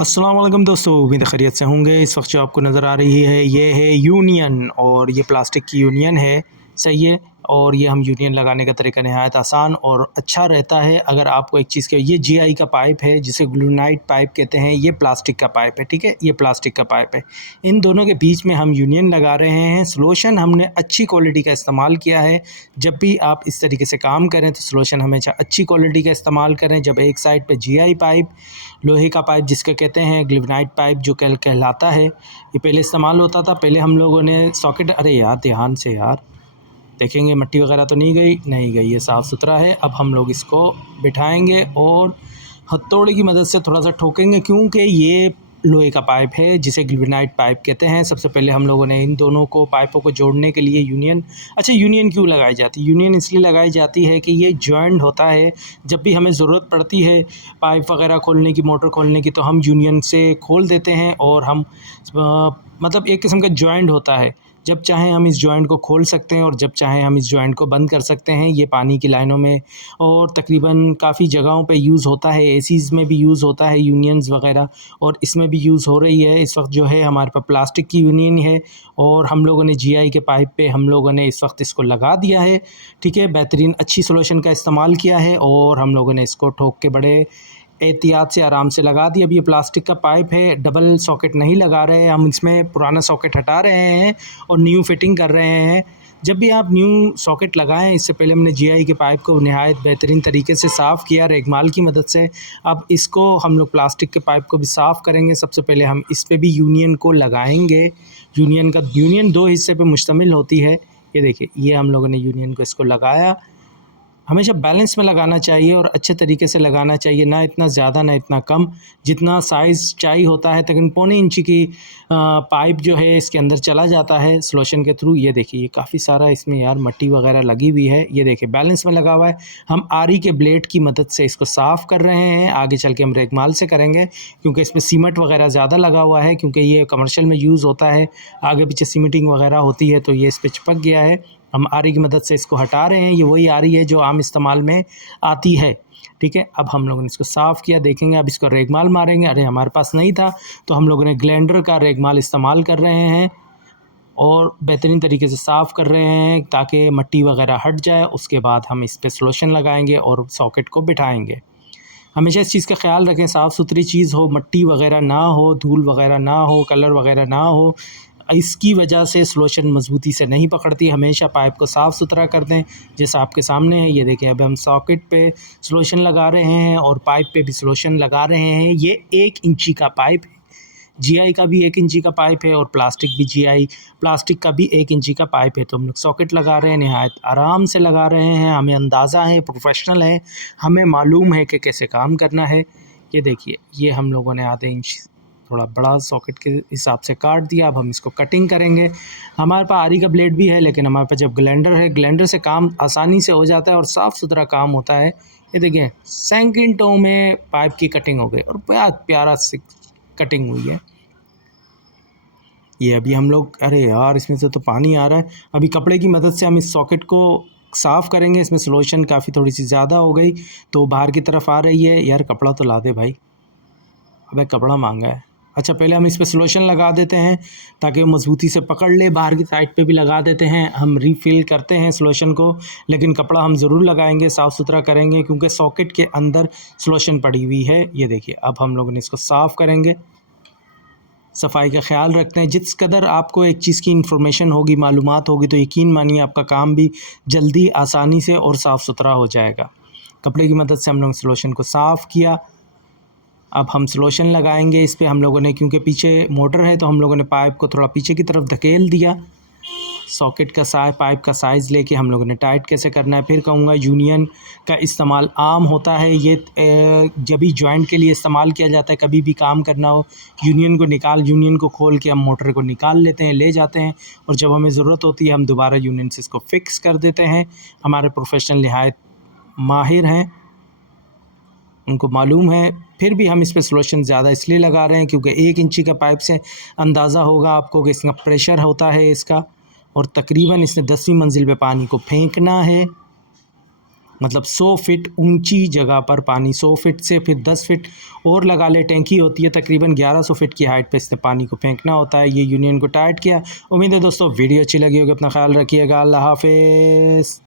अस्सलाम वालेकुम दोस्तों, उम्मीद है खैरियत से होंगे। इस वक्त जो आपको नज़र आ रही है ये है यूनियन और ये प्लास्टिक की यूनियन है, सही है। और ये हम यूनियन लगाने का तरीका नहायत आसान और अच्छा रहता है। अगर आपको एक चीज़ के ये जीआई का पाइप है जिसे ग्लूनाइट पाइप कहते हैं, ये प्लास्टिक का पाइप है, ठीक है, ये प्लास्टिक का पाइप है। इन दोनों के बीच में हम यूनियन लगा रहे हैं। सॉल्यूशन हमने अच्छी क्वालिटी का इस्तेमाल किया है। जब भी आप इस तरीके से काम करें तो सॉल्यूशन हमेशा अच्छी क्वालिटी का इस्तेमाल करें। जब एक साइड पे जीआई पाइप, लोहे का पाइप जिसका कहते हैं, ग्लिवनाइट पाइप जो कहलाता है, ये पहले इस्तेमाल होता था। पहले हम लोगों ने सॉकेट, अरे यार ध्यान से यार, देखेंगे मट्टी वगैरह तो नहीं गई, ये साफ़ सुथरा है। अब हम लोग इसको बिठाएंगे और हथौड़े की मदद से थोड़ा सा ठोकेंगे, क्योंकि ये लोहे का पाइप है जिसे ग्लिवनाइट पाइप कहते हैं। सबसे पहले हम लोगों ने इन दोनों को पाइपों को जोड़ने के लिए यूनियन, अच्छा यूनियन क्यों लगाई जाती है? यूनियन इसलिए लगाई जाती है कि ये जॉइंट होता है। जब भी हमें ज़रूरत पड़ती है पाइप वगैरह खोलने की, मोटर खोलने की, तो हम यूनियन से खोल देते हैं और हम मतलब एक किस्म का जॉइंट होता है। जब चाहें हम इस जॉइंट को खोल सकते हैं और जब चाहें हम इस जॉइंट को बंद कर सकते हैं। ये पानी की लाइनों में और तकरीबन काफ़ी जगहों पे यूज़ होता है। एसीज़ में भी यूज़ होता है यूनियंस वगैरह, और इसमें भी यूज़ हो रही है। इस वक्त जो है हमारे पास प्लास्टिक की यूनियन है और हम लोगों ने जीआई के पाइप पे हम लोगों ने इस वक्त इसको लगा दिया है, ठीक है। बेहतरीन अच्छी सॉल्यूशन का इस्तेमाल किया है और हम लोगों ने इसको ठोक के बड़े एहतियात से आराम से लगा दिया। अब ये प्लास्टिक का पाइप है, डबल सॉकेट नहीं लगा रहे हैं हम, इसमें पुराना सॉकेट हटा रहे हैं और न्यू फिटिंग कर रहे हैं। जब भी आप न्यू सॉकेट लगाएं, इससे पहले हमने जीआई के पाइप को नहायत बेहतरीन तरीके से साफ़ किया रेगमाल की मदद से। अब इसको हम लोग प्लास्टिक के पाइप को भी साफ़ करेंगे। सबसे पहले हम इस पे भी यूनियन को लगाएंगे। यूनियन दो हिस्से पे मुश्तमिल होती है। ये देखिए, ये हम लोगों ने यूनियन को इसको लगाया। हमेशा बैलेंस में लगाना चाहिए और अच्छे तरीके से लगाना चाहिए, ना इतना ज़्यादा ना इतना कम। जितना साइज़ चाहिए होता है, तकरीबन पौने इंची की पाइप जो है इसके अंदर चला जाता है सॉल्यूशन के थ्रू। ये देखिए, ये काफ़ी सारा इसमें यार मट्टी वगैरह लगी हुई है। ये देखिए बैलेंस में लगा हुआ है। हम आरी के ब्लेड की मदद से इसको साफ़ कर रहे हैं। आगे चल के हम रेगमाल से करेंगे, क्योंकि इसमें सीमेंट वगैरह ज़्यादा लगा हुआ है, क्योंकि ये कमर्शियल में यूज़ होता है। आगे पीछे सीमेंटिंग वगैरह होती है, तो ये इस पर चिपक गया है। हम आरी की मदद से इसको हटा रहे हैं। ये वही आरी है जो आम इस्तेमाल में आती है, ठीक है। अब हम लोगों ने इसको साफ़ किया, देखेंगे। अब इसको रेगमाल मारेंगे। अरे हमारे पास नहीं था, तो हम लोगों ने ग्लैंडर का रेगमाल इस्तेमाल कर रहे हैं और बेहतरीन तरीके से साफ़ कर रहे हैं ताकि मट्टी वगैरह हट जाए। उसके बाद हम इस पर सॉल्यूशन लगाएंगे और सॉकेट को बिठाएंगे। हमेशा इस चीज़ का ख्याल रखें, साफ़ सुथरी चीज़ हो, मट्टी वगैरह ना हो, धूल वगैरह ना हो, कलर वगैरह ना हो। इसकी वजह से सॉल्यूशन मज़बूती से नहीं पकड़ती। हमेशा पाइप को साफ़ सुथरा कर दें, जैसा आपके सामने है। ये देखें, अब हम सॉकेट पे सॉल्यूशन लगा रहे हैं और पाइप पे भी सॉल्यूशन लगा रहे हैं। ये 1 इंची का पाइप है। जीआई का भी 1 इंची का पाइप है और प्लास्टिक का भी 1 इंची का पाइप है। तो हम लोग सॉकेट लगा रहे हैं, नहायत आराम से लगा रहे हैं। हमें अंदाज़ा है, प्रोफेशनल है, हमें मालूम है कि कैसे काम करना है। ये देखिए, ये हम लोगों ने आधे इंच थोड़ा बड़ा सॉकेट के हिसाब से काट दिया। अब हम इसको कटिंग करेंगे। हमारे पास आरी का ब्लेड भी है, लेकिन हमारे पास जब ग्लैंडर है, ग्लैंडर से काम आसानी से हो जाता है और साफ़ सुथरा काम होता है। ये देखिए, सेकंडों में पाइप की कटिंग हो गई और बहुत प्यारा सी कटिंग हुई है। ये अभी हम लोग, अरे यार इसमें से तो पानी आ रहा है। अभी कपड़े की मदद से हम इस सॉकेट को साफ़ करेंगे। इसमें सॉल्यूशन काफ़ी थोड़ी सी ज़्यादा हो गई तो बाहर की तरफ आ रही है। यार कपड़ा तो ला दे भाई, अबे कपड़ा मांगा है। अच्छा, पहले हम इस पर सॉल्यूशन लगा देते हैं ताकि वो मज़बूती से पकड़ ले। बाहर की साइड पे भी लगा देते हैं, हम रीफ़िल करते हैं सॉल्यूशन को, लेकिन कपड़ा हम ज़रूर लगाएंगे, साफ़ सुथरा करेंगे, क्योंकि सॉकेट के अंदर सॉल्यूशन पड़ी हुई है। ये देखिए, अब हम लोग इसको साफ़ करेंगे। सफाई का ख़्याल रखते हैं। जिस कदर आपको एक चीज़ की इन्फॉर्मेशन होगी, मालूमात होगी, तो यकीन मानिए आपका काम भी जल्दी, आसानी से और साफ़ सुथरा हो जाएगा। कपड़े की मदद से हम लोग सॉल्यूशन को साफ़ किया। अब हम सॉल्यूशन लगाएंगे इस पे। हम लोगों ने, क्योंकि पीछे मोटर है, तो हम लोगों ने पाइप को थोड़ा पीछे की तरफ धकेल दिया। सॉकेट का पाइप का साइज़ लेके हम लोगों ने टाइट कैसे करना है। फिर कहूँगा, यूनियन का इस्तेमाल आम होता है। ये जब भी जॉइंट के लिए इस्तेमाल किया जाता है, कभी भी काम करना हो, यूनियन को खोल के हम मोटर को निकाल लेते हैं, ले जाते हैं, और जब हमें ज़रूरत होती है हम दोबारा यूनियन से इसको फ़िक्स कर देते हैं। हमारे प्रोफेशनल नहायत माहिर हैं, उनको मालूम है। फिर भी हम इस पे सॉल्यूशन ज़्यादा इसलिए लगा रहे हैं क्योंकि 1 इंची का पाइप से अंदाज़ा होगा आपको कि इसका प्रेशर होता है इसका, और तकरीबन इसने 10वीं मंजिल पे पानी को फेंकना है। मतलब 100 फीट ऊंची जगह पर पानी, 100 फीट से फिर 10 फीट और लगा ले। टैंकी होती है तकरीबन 1100 फीट की हाइट पे, इससे पानी को फेंकना होता है। ये यूनियन को टाइट किया। उम्मीद है दोस्तों वीडियो अच्छी लगी होगी। अपना ख्याल रखिएगा। अल्लाह हाफिज़।